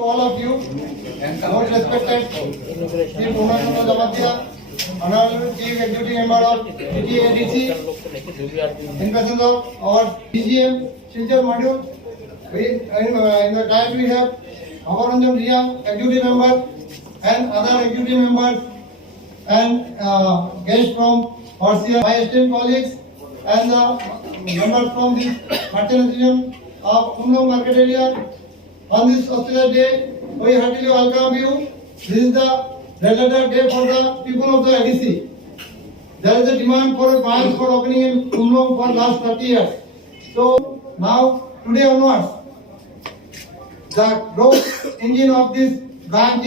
all of you, most respected Chief Khumulwngo Jamatia, Honorable Chief Executive Member of TTADC, in presence of our DGM Silchar Module, in the time we have Khumulwngo Executive Member and other executive members and guests from our my esteemed colleagues and the members from the Martinization of Khumulwngo Market Area. On this auspicious day, we heartily welcome you. This is the related day for the people of the ADC. There is a demand for branch for opening in Khumulwngo for last 30 years. So now, today onwards, the growth engine of this branch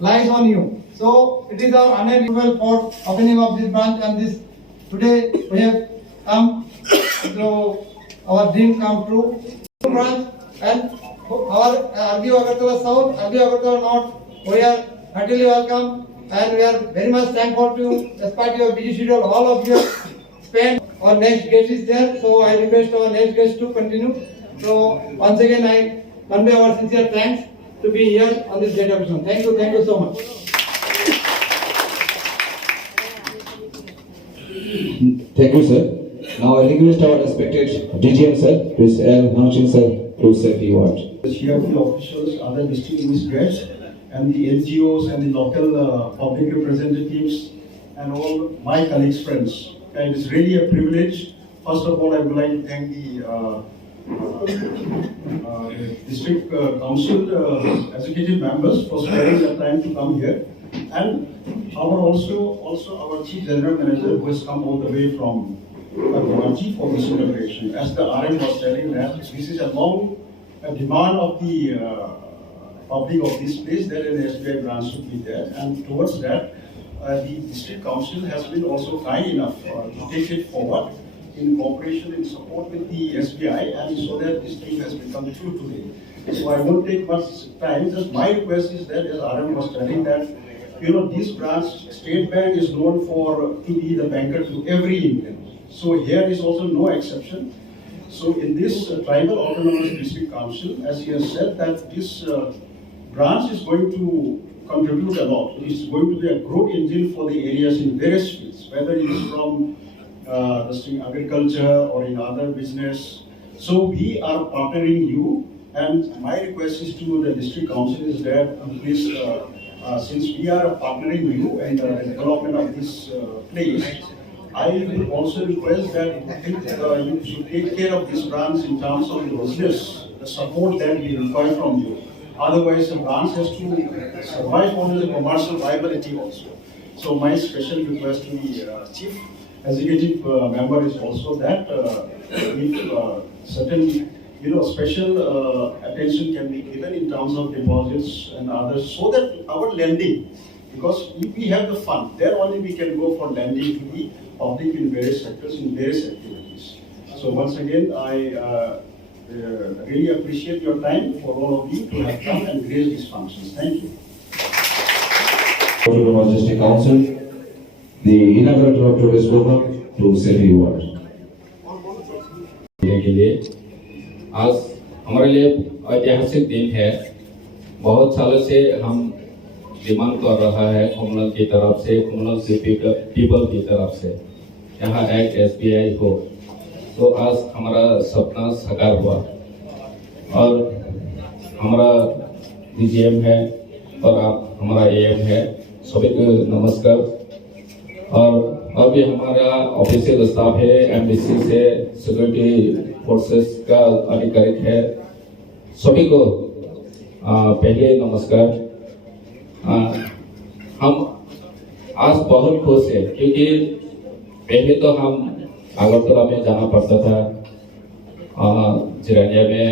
lies on you. So it is our honor for opening of this branch, and this today we have come to our dream come true. Branch and our RB Agartala South, RB Agartala North, we are heartily welcome and we are very much thankful to you. Despite your busy schedule, all of you have spent. Our next guest is there, so I request our next guest to continue. So once again, I convey our sincere thanks to be here on this great occasion. Thank you so much. Thank you, sir. Now I request our respected DGM sir, please announcing sir, to say the word. The CRP officials, other distinguished guests, and the NGOs and the local public representatives, and all my colleagues, friends. And it's really a privilege. First of all, I would like to thank the district council executive members for sparing their time to come here, and also our chief general manager who has come all the way from Rwjakha for this celebration. As the RM was telling that this is a demand of the public of this place that an SBI branch should be there, and towards that the district council has been also kind enough to take it forward in cooperation and support with the SBI, and so that this dream has become true today. So I won't take much time. Just my request is that, as RM was telling, that this branch, State Bank is known to be the banker to every Indian. So here is also no exception. So in this tribal autonomous district council, as he has said, that this branch is going to contribute a lot. It is going to be a growth engine for the areas in various fields, whether it is from agriculture or in other business. So we are partnering you, and my request is to the district council is that please, since we are partnering you in the development of this place, I will also request that you should take care of this branch in terms of the business, the support that we require from you. Otherwise, the branch has to survive on the commercial viability also. So my special request to the chief executive member is also that if certain special attention can be given in terms of deposits and others, so that our lending, because if we have the fund, there only we can go for lending to the public in various sectors, in various activities. So once again, I really appreciate your time for all of you to have come and grace these functions. Thank you. Khumulwngo District Council, the inaugural of today's program, to say the word. के लिए आज हमारे लिए ऐतिहासिक दिन है। बहुत सालों से हम डिमांड कर रहा है खुमलंग की तरफ से, खुमलंग से पीपल की तरफ से यहाँ एक SBI हो, तो आज हमारा सपना साकार हुआ। और हमारा DGM है और आप हमारा AM है, सभी को नमस्कार। और अभी हमारा ऑफिशियल स्टाफ है, MDC से सिक्योरिटी फोर्सेस का अधिकारी है, सभी को पहले नमस्कार। हम आज बहुत खुश है क्योंकि पहले तो हम अगरतला में जाना पड़ता था, जिरानिया में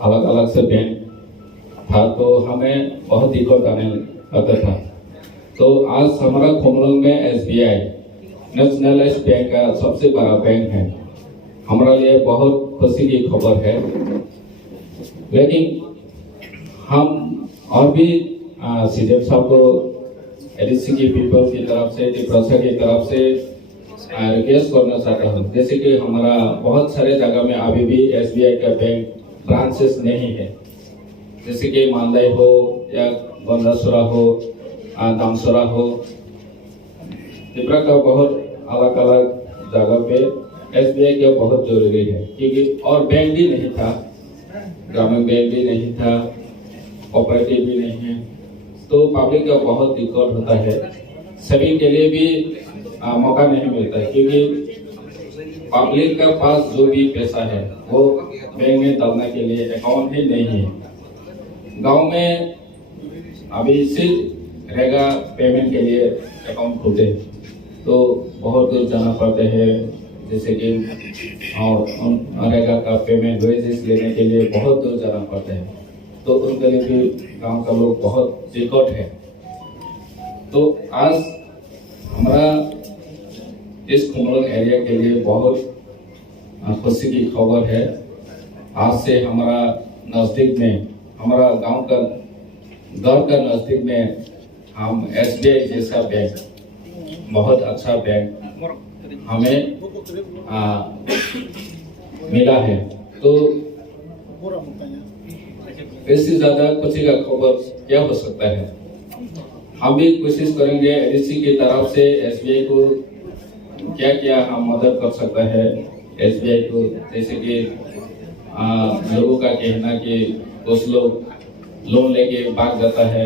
अलग अलग से बैंक था, तो हमें बहुत दिक्कत आने लगता था। तो आज हमारा खुमलंग में SBI नेशनलाइज्ड बैंक का सबसे बड़ा बैंक है, हमारे लिए बहुत खुशी की खबर है। लेकिन हम और भी सीएम साहब को ADC की पीपल की तरफ से, त्रिपुरा की तरफ से रिक्वेस्ट करना चाहता हूँ, जैसे कि हमारा बहुत सारे जगह में अभी भी SBI का बैंक ब्रांचेस नहीं है, जैसे कि मानदाई हो या गंदासुरा हो, दामसुरा हो, त्रिपुरा का बहुत अलग अलग जगह पे एसबीआई का बहुत जरूरी है, क्योंकि और बैंक भी नहीं था, ग्रामीण बैंक भी नहीं था, कोऑपरेटिव भी नहीं है, तो पब्लिक का बहुत दिक्कत होता है। सभी के लिए भी मौका नहीं मिलता है, क्योंकि पब्लिक का पास जो भी पैसा है वो बैंक में डालने के लिए अकाउंट ही नहीं है। गांव में अभी सिर्फ रेगा पेमेंट के लिए अकाउंट खोलते हैं, तो बहुत दूर जाना पड़ता है, जैसे कि और रेगा का पेमेंट वेजेस लेने के लिए बहुत दूर जाना पड़ता है, तो उनके लिए भी गांव का लोग बहुत दिक्कत है। तो आज हमारा इस खुमलुंग एरिया के लिए बहुत खुशी की खबर है। आज से हमारा नज़दीक में, हमारा गांव का घर का नज़दीक में हम एसबीआई जैसा बैंक, बहुत अच्छा बैंक हमें मिला है। तो इससे ज़्यादा खुशी का खबर क्या हो सकता है। हम भी कोशिश करेंगे एडीसी की तरफ से एसबीआई को क्या क्या हम मदद कर सकता है एसबीआई को, जैसे कि लोगों का कहना कि कुछ लोग लोन लेके भाग जाता है,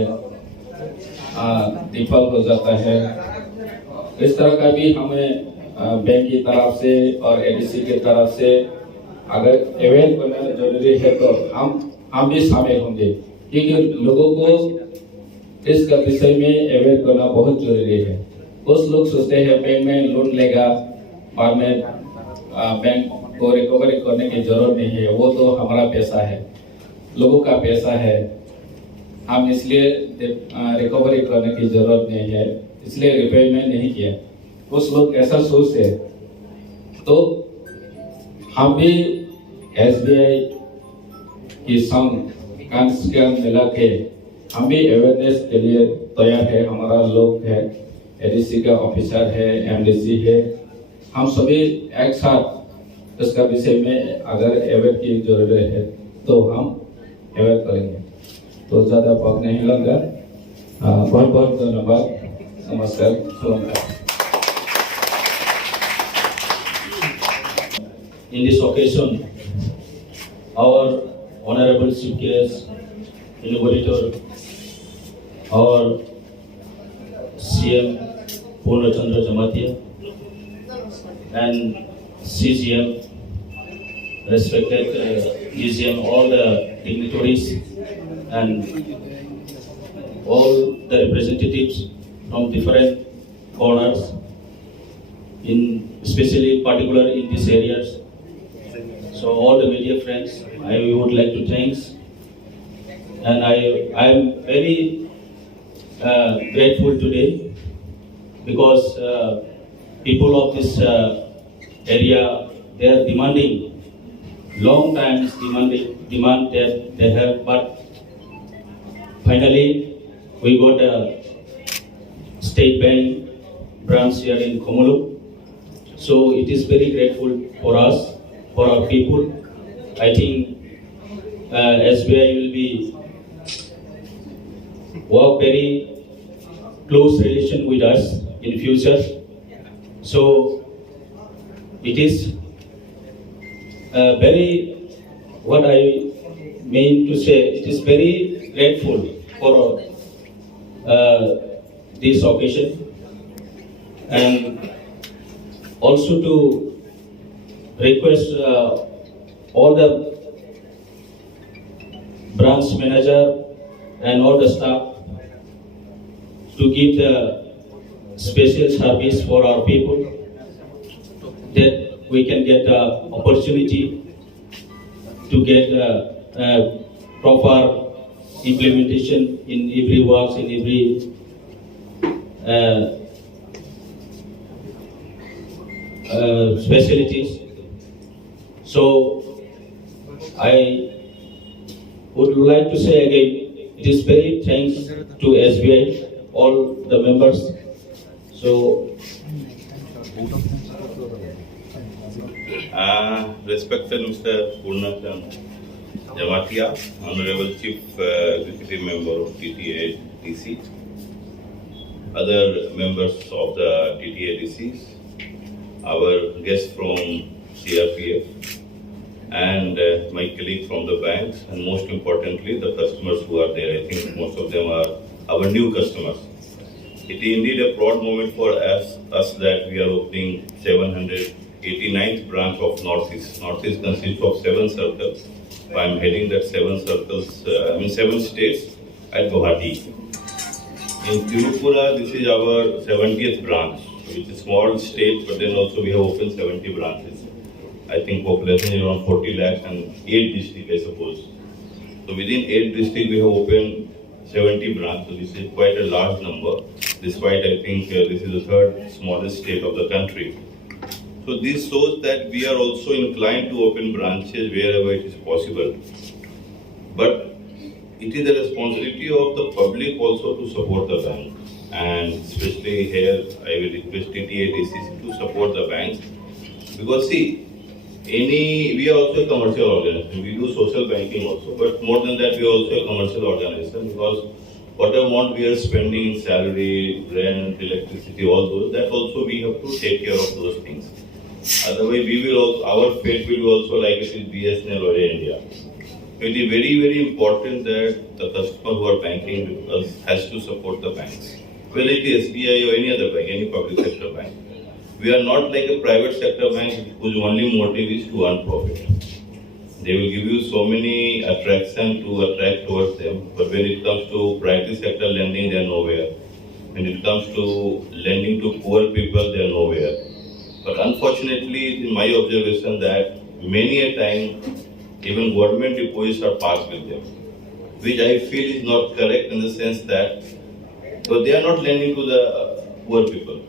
डिफॉल्ट हो जाता है, इस तरह का भी हमें बैंक की तरफ से और एडीसी की तरफ से अगर अवेयर करना जरूरी है तो हम भी शामिल होंगे, क्योंकि लोगों को इसका विषय में अवेयर करना बहुत जरूरी है। कुछ लोग सोचते हैं बैंक में लोन लेगा, बाद में बैंक को रिकवरी करने की जरूरत नहीं है, वो तो हमारा पैसा है, लोगों का पैसा है, हम इसलिए रिकवरी करने की जरूरत नहीं है, इसलिए रिपेमेंट नहीं किया। कुछ लोग ऐसा सोचते हैं, तो हम भी एसबीआई की संग मिला के हम भी अवेयरनेस के लिए तैयार है। हमारा लोग है, एडीसी का ऑफिसर है, एमडीसी है, हम सभी एक साथ इसका विषय में अगर अवेयर की जरूरत है तो हम अवेयर करेंगे। तो ज़्यादा वक्त नहीं लगा, बहुत बहुत धन्यवाद, नमस्कार। In this occasion, our Honorable Chief Guest, Inaugurator, our CM Purnachandra Jamatia, and CGM, respected DGM, all the dignitaries and all the representatives from different corners, in especially particular in these areas. So all the media friends, I would like to thanks, and I am very grateful today because people of this area, they are demanding, long times demand that they have, but finally we got a state bank branch here in Khumulwngo. So it is very grateful for us, for our people. I think SBI will be work very close relation with us in future. So it is very, what I mean to say, it is very grateful for this occasion, and also to request all the branch manager and all the staff to give the special service for our people, that we can get the opportunity to get proper implementation in every works, in every specialties. So I would like to say again, it is very thanks to SBI, all the members. So respected Mr. Purnachandra Jamatia, Honorable Chief Executive Member of TTA DC, other members of the TTA DCs, our guest from CRPF, and my colleague from the banks, and most importantly, the customers who are there. I think most of them are our new customers. It is indeed a proud moment for us that we are opening 789th branch of Northeast. Northeast consists of 7 circles. I am heading that 7 circles, 7 states at Guwahati. In Tripura, this is our 70th branch, which is a small state, but then also we have opened 70 branches. I think population is around 40 lakhs and 8 districts, I suppose. So within 8 districts, we have opened 70 branches. So this is quite a large number, despite I think this is the 3rd smallest state of the country. So this shows that we are also inclined to open branches wherever it is possible. But it is the responsibility of the public also to support the bank. And especially here, I will request TTA DCC to support the banks. Because see, we are also a commercial organization. We do social banking also, but more than that, we are also a commercial organization because whatever amount we are spending in salary, rent, electricity, all those, that also we have to take care of those things. Otherwise, we will also, our fate will be also like it is BSNL or India. It is very, very important that the customer who are banking with us has to support the banks. Whether it is SBI or any other bank, any public sector bank. We are not like a private sector bank whose only motive is to earn profit. They will give you so many attractions to attract towards them, but when it comes to private sector lending, they are nowhere. When it comes to lending to poor people, they are nowhere. But unfortunately, in my observation that many a time, even government deposits are parked with them, which I feel is not correct in the sense that so they are not lending to the poor people.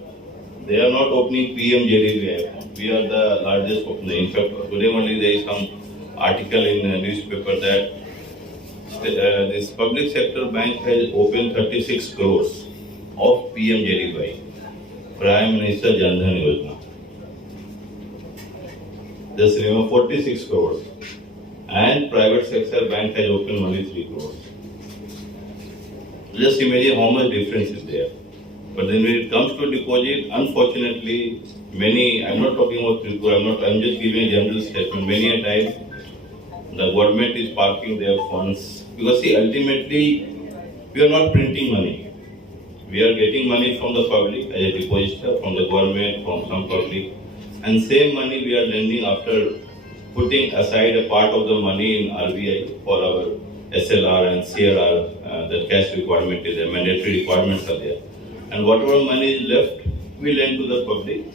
They are not opening PMJDY account. We are the largest opener. In fact, today only there is some article in a newspaper that this public sector bank has opened 36 crores of PMJDY, Prime Minister Jan Dhan Yojana. Just remember 46 crores. And private sector bank has opened only 3 crores. Just imagine how much difference is there. But then when it comes to deposit, unfortunately, many, I'm not talking about Tripura, I'm just giving a general statement. Many a time, the government is parking their funds. Because see, ultimately, we are not printing money. We are getting money from the public as a depositor, from the government, from some public. And same money we are lending after putting aside a part of the money in RBI for our SLR and CRR, the cash requirement is there, mandatory requirements are there. And whatever money is left, we lend to the public.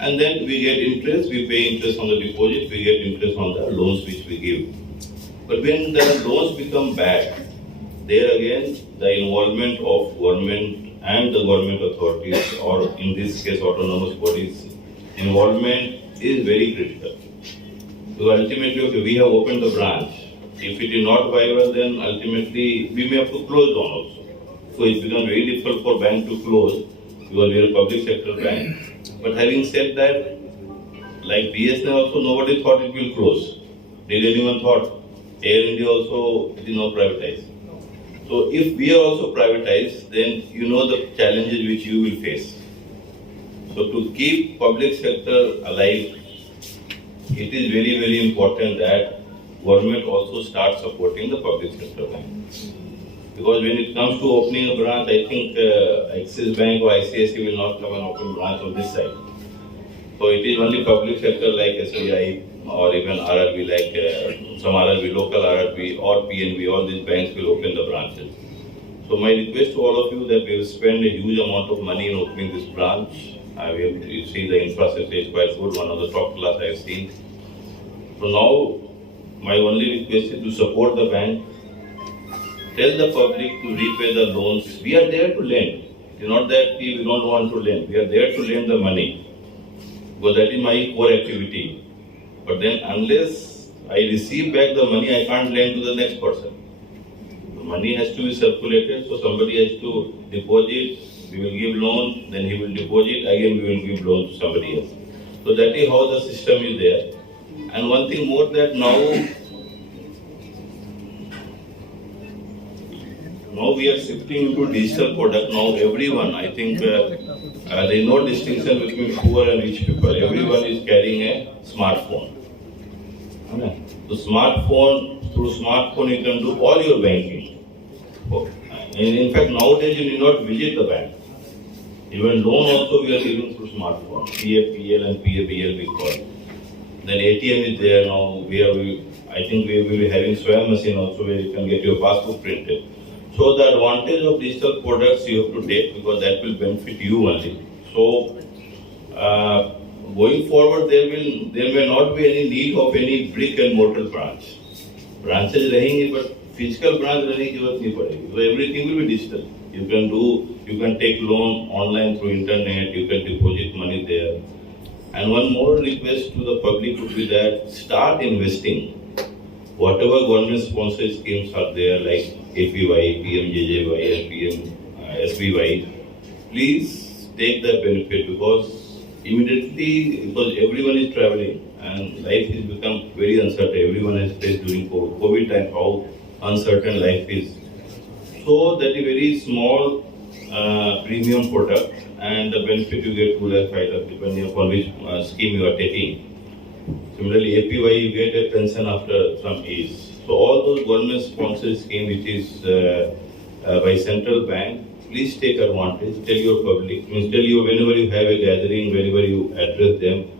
And then we get interest, we pay interest on the deposit, we get interest on the loans which we give. But when the loans become bad, there again, the involvement of government and the government authorities, or in this case, autonomous bodies, involvement is very critical. So ultimately, okay, we have opened the branch. If it is not viable, then ultimately we may have to close down also. So it becomes very difficult for bank to close because we are a public sector bank. But having said that, like BSNL also, nobody thought it will close. Did anyone thought? Air India also, it is not privatized. So if we are also privatized, then you know the challenges which you will face. So to keep public sector alive, it is very, very important that government also starts supporting the public sector bank. Because when it comes to opening a branch, I think Axis Bank or ICICI will not come and open branch on this side. So it is only public sector like SBI or even RRB, like some RRB, local RRB or PNB, all these banks will open the branches. So my request to all of you that we will spend a huge amount of money in opening this branch. You see the infrastructure is quite good, one of the top class I have seen. So now my only request is to support the bank. Tell the public to repay the loans. We are there to lend. It is not that we don't want to lend. We are there to lend the money. Because that is my core activity. But then unless I receive back the money, I can't lend to the next person. The money has to be circulated, so somebody has to deposit, we will give loan, then he will deposit, again we will give loan to somebody else. So that is how the system is there. And one thing more, that now now we are shifting into digital product. Now everyone, I think, there is no distinction between poor and rich people. Everyone is carrying a smartphone. So through smartphone you can do all your banking. In fact, nowadays you need not visit the bank. Even loan also we are giving through smartphone. PFPL and PABL we call. Then ATM is there now. I think we will be having swam machine also where you can get your passbook printed. So the advantage of digital products you have to take because that will benefit you only. So going forward there may not be any need of any brick and mortar branch. Branches रहेंगे but physical branch रहने की जरूरत नहीं पड़ेगी. So everything will be digital. You can take loan online through internet. You can deposit money there. And one more request to the public would be that start investing. Whatever government sponsored schemes are there like APY, PMJJY and SBY, please take that benefit because everyone is traveling and life has become very uncertain. Everyone has faced during COVID time how uncertain life is. So that is a very small premium product and the benefit you get 2 lakh, 5 lakh depending upon which scheme you are taking. Similarly, APY you get a pension after some age. So all those government sponsored scheme which is by central bank, please take advantage. Tell your public, tell you whenever you have a gathering, whenever you address them,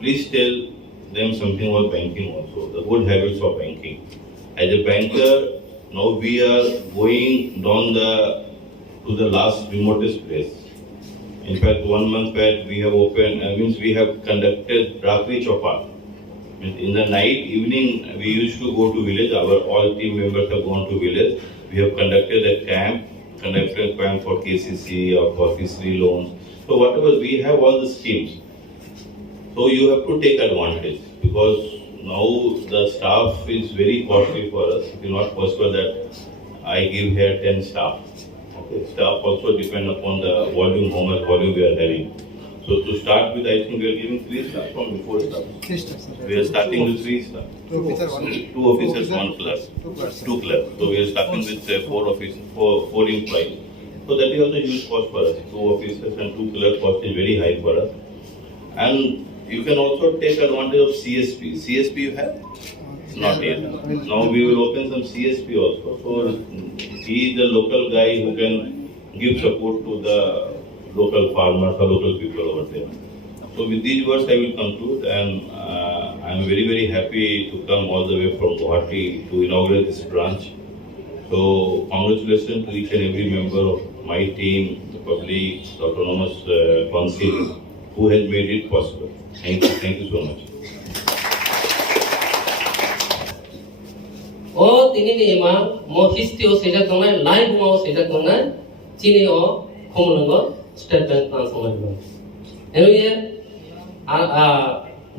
please tell them something about banking also, the good habits of banking. As a banker, now we are going down to the last remotest place. In fact, 1 month back we have we have conducted Rakri Chopar. In the night, evening, we used to go to village. All team members have gone to village. We have conducted a camp for KCC or for fishery loans. So whatever, we have all the schemes. So you have to take advantage because now the staff is very costly for us. It is not possible that I give here 10 staff. Okay. Staff also depend upon the volume, how much volume we are having. So to start with, I think we are giving 3 staff from before staff. 3 staff. We are starting with 3 staff. 2 officers, 1 clerk. 2 clerks. So we are starting with 4 employees. So that is also huge cost for us. 2 officers and 2 clerk cost is very high for us. And you can also take advantage of CSP. CSP you have? Not yet. Now we will open some CSP also. So he is the local guy who can give support to the local farmers or local people over there. So with these words I will conclude and I am very very happy to come all the way from Guwahati to inaugurate this branch. So congratulations to each and every member of my team, the public, the autonomous council who has made it possible. Thank you so much. Tinini mo history o seja tongai live mo seja tongai chini o Khumulwngo state bank transformer. Anyway,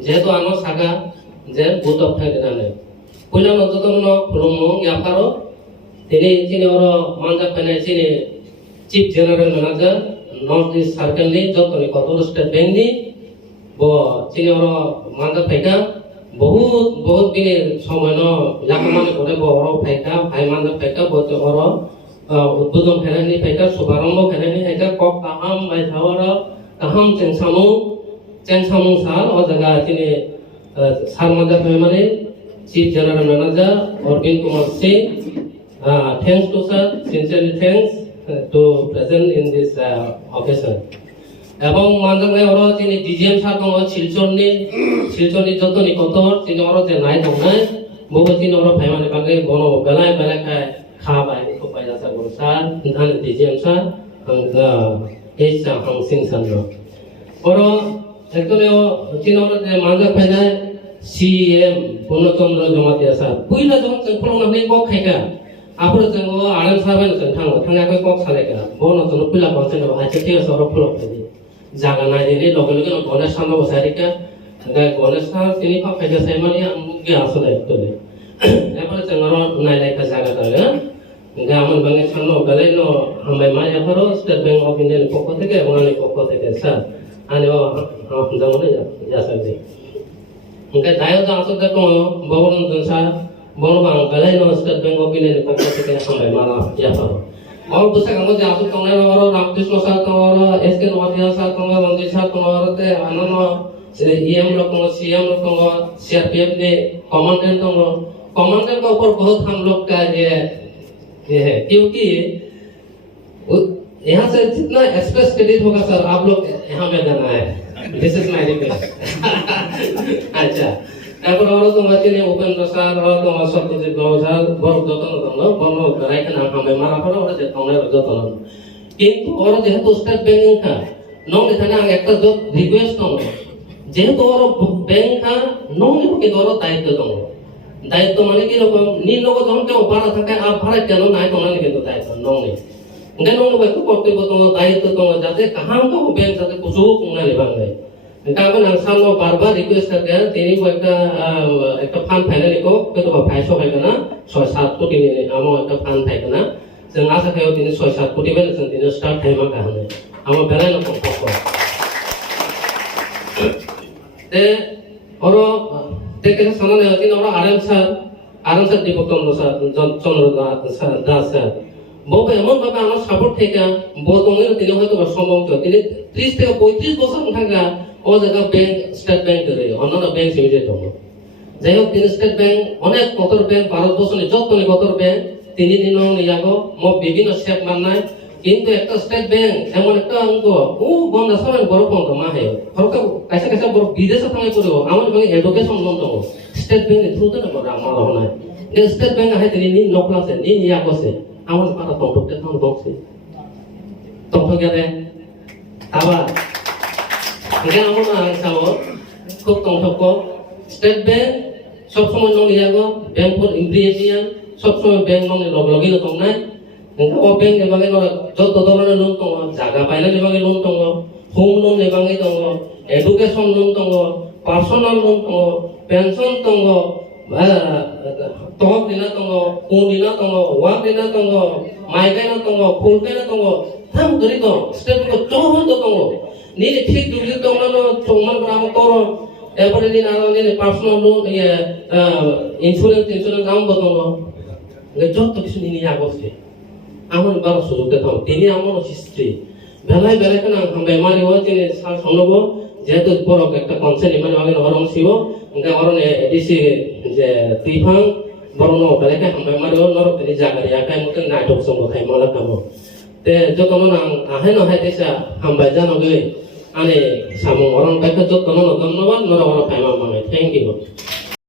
যেহেতু আনো Saga যে বুট of থাকে জানে কইলা নজতনো Khumulwngo ইয়াপারো তিনি চিনি ওর মানজা ফাইনে চিনি chief general manager north east circle নি যতনি কত স্টেট ব্যাংক নি বো চিনি ওর মানজা ফাইকা বহুত দিনের সময় ন লাকমানে করে বড় ফাইকা ভাই মানজা ফাইকা বতে ওর উদ্বোধন ফেরানি ফাইকা শুভারম্ভ ফেরানি ফাইকা কক কাহাম বাই থাওয়ার কাহাম চেংসামু সাল ও জায়গা চিনি সার মানজা ফাই মানে chief general manager Arvind Kumar Singh thanks to sir, sincerely thanks to present in this occasion. এবং মানজে ওর চিনি ডিজিএম সার দङ শিলচরনি যতনি কতর চিনি ওর যে নাই দङ নাই বহু চিনি ওর ভাইমানে বাগে বন বেলায় খায় খাবাই খপাই যাসা গর সার ধান ডিজিএম সার এই সা হাং সিং সান ওর একদমে চিনি ওর যে মানজা ফাইনায় সিএম পূর্ণচন্দ্র জমাতিয়া স্যার পয়লা যখন Khumulwngo নাই কক খাইকা আপরে जोङो आनन्द साबानो जों थाङाखै कक सालायगा बनो जों पिला कनसेन हाइसे थिया सर फुलक फायदि जागा नायनि लगे लगे गणेश सानो बसारिका गणेश सा तिनि का फायदा सायमानि मुगे आसले तले एफोर जोङो नायलायका जागा दागा गामन बाङे सानो बेलायनो हामबाय मा एफोर स्टेट बैंक अफ इन्डिया पक्ष থেকে ওনানি পক্ষ থেকে স্যার আনিও হামজামনে যাসাবে ओंखाय दायो जासो देखो बबन जों सा বনবাং বেলাই ন স্টেট ব্যাংক অফ ইন্ডিয়া পক্ষ থেকে হামবাই মারা ইয়াফারো और बुसा गंगो जासु तंगने और रामकृष्ण सार तंगो एसके नवादिया सार तंगो रंजित सार तंगो ते अननो ईएम लोग तंगो सीएम लोग तंगो सीआरपीएफ के कमांडेंट तंगो कमांडेंट के ऊपर बहुत हम लोग का ये है क्योंकि यहाँ से जितना एक्सप्रेस क्रेडिट होगा सर आप लोग यहाँ में देना है दिस इज माय रिक्वेस्ट अच्छा তারপর ওরা তো মাঝে উপেন্দ্র স্যার ওরা তো সত্যজিৎ বাবু স্যার বড় যত্ন দিল বড় রাইখে না হামে মারা পড়ে ওরা যে তনের যত্ন কিন্তু ওরা যেহেতু স্টেট ব্যাংক কা নং এখানে একটা রিকোয়েস্ট করব যেহেতু ওরা ব্যাংক কা নং কি ওরা দায়িত্ব দङ দায়িত্ব মানে কি রকম নি লোক যখন কেউ ভাড়া থাকে আর ভাড়া কেন নাই তোমরা কিন্তু দায়িত্ব নং নেই কেন নং বাইকো কর্তব্য তোমার দায়িত্ব তোমার যাতে কাহাম তো ব্যাংক যাতে কুসু কুংনা লেবাঙ্গাই Kapan ang sama barbar request करते हैं तेरी वो एक फंड फाइनल को तो भाई सौ भाई करना 6-7 कोटी ने आमो एक फंड फाइल करना जंग आशा कहो तीन 6-7 कोटी में जंग तीन स्टार्ट टाइम का है आमो बेला न को ते और ते के सना ने तीन और आरएम सर दीपक चंद्र दास सर बहुत एमन बाबा আমার সাপোর্ট থেকে বহুত অনেক তিনি হয়তো সম্ভব তো তিনি 30 থেকে 35 বছর থাকা ও জায়গা ব্যাংক স্টেট ব্যাংক করে অন্যান্য ব্যাংক সিমিটেড হলো যাই হোক তিনি স্টেট ব্যাংক অনেক কতর ব্যাংক ভারতবর্ষে যতনে কতর ব্যাংক তিনি দিন নিয়াগো মো বিভিন্ন শেপ মানায় কিন্তু একটা স্টেট ব্যাংক এমন একটা অঙ্ক ও বন্ধ সবাই বড় পন্ত মা হে সরকার কাছে কাছে বড় বিদেশে থাকি করব আমার ব্যাংক এডুকেশন লোন তো স্টেট ব্যাংক থ্রুতে না বড় আমার হয় যে স্টেট ব্যাংক আছে তিনি নি নকলাসে নি নিয়াগোসে আমার পারা তন্ত্রতে তখন বক্সে তখন গেলে আবার এখানে আমরা চাও খুব তন্ত্রক স্টেট ব্যাংক সবসময় নন ইয়াগো ব্যাংক ফর ইমপ্লিয়েশন সবসময় ব্যাংক নন লগি তো নাই ও ব্যাংক এবাগে যত ধরনের লোন তো জায়গা পাইলে এবাগে লোন তো হোম লোন এবাগে তো এডুকেশন লোন তো পার্সোনাল লোন তো পেনশন তো tong dina tongo kun dina tongo wang dina tongo mai dina tongo khul dina tongo tham dori to step ko chon to tongo ni thik duli tongo no chongman ram toro এরপরে দিন আর দিন personal loan insurance নাম tongo যত কিছু নিয়ে আগছে আমার বড় সুযোগ দিতাম তিনি আমার হিস্ট্রি বেলায় বেলায় কেন বেমারি হয়েছে শোনব যেহেতু বড় একটা কনসেন্ট মানে আগে হরম Shiva nga oron edisi je tipang borono baleka hambe maro nor tini jagari ya kai mungkin natok sombo kai mala kamo te jotono nang aheno hai desa hamba jano ge ane samong oron kai jotono no donnoban nor oron kai mama thank you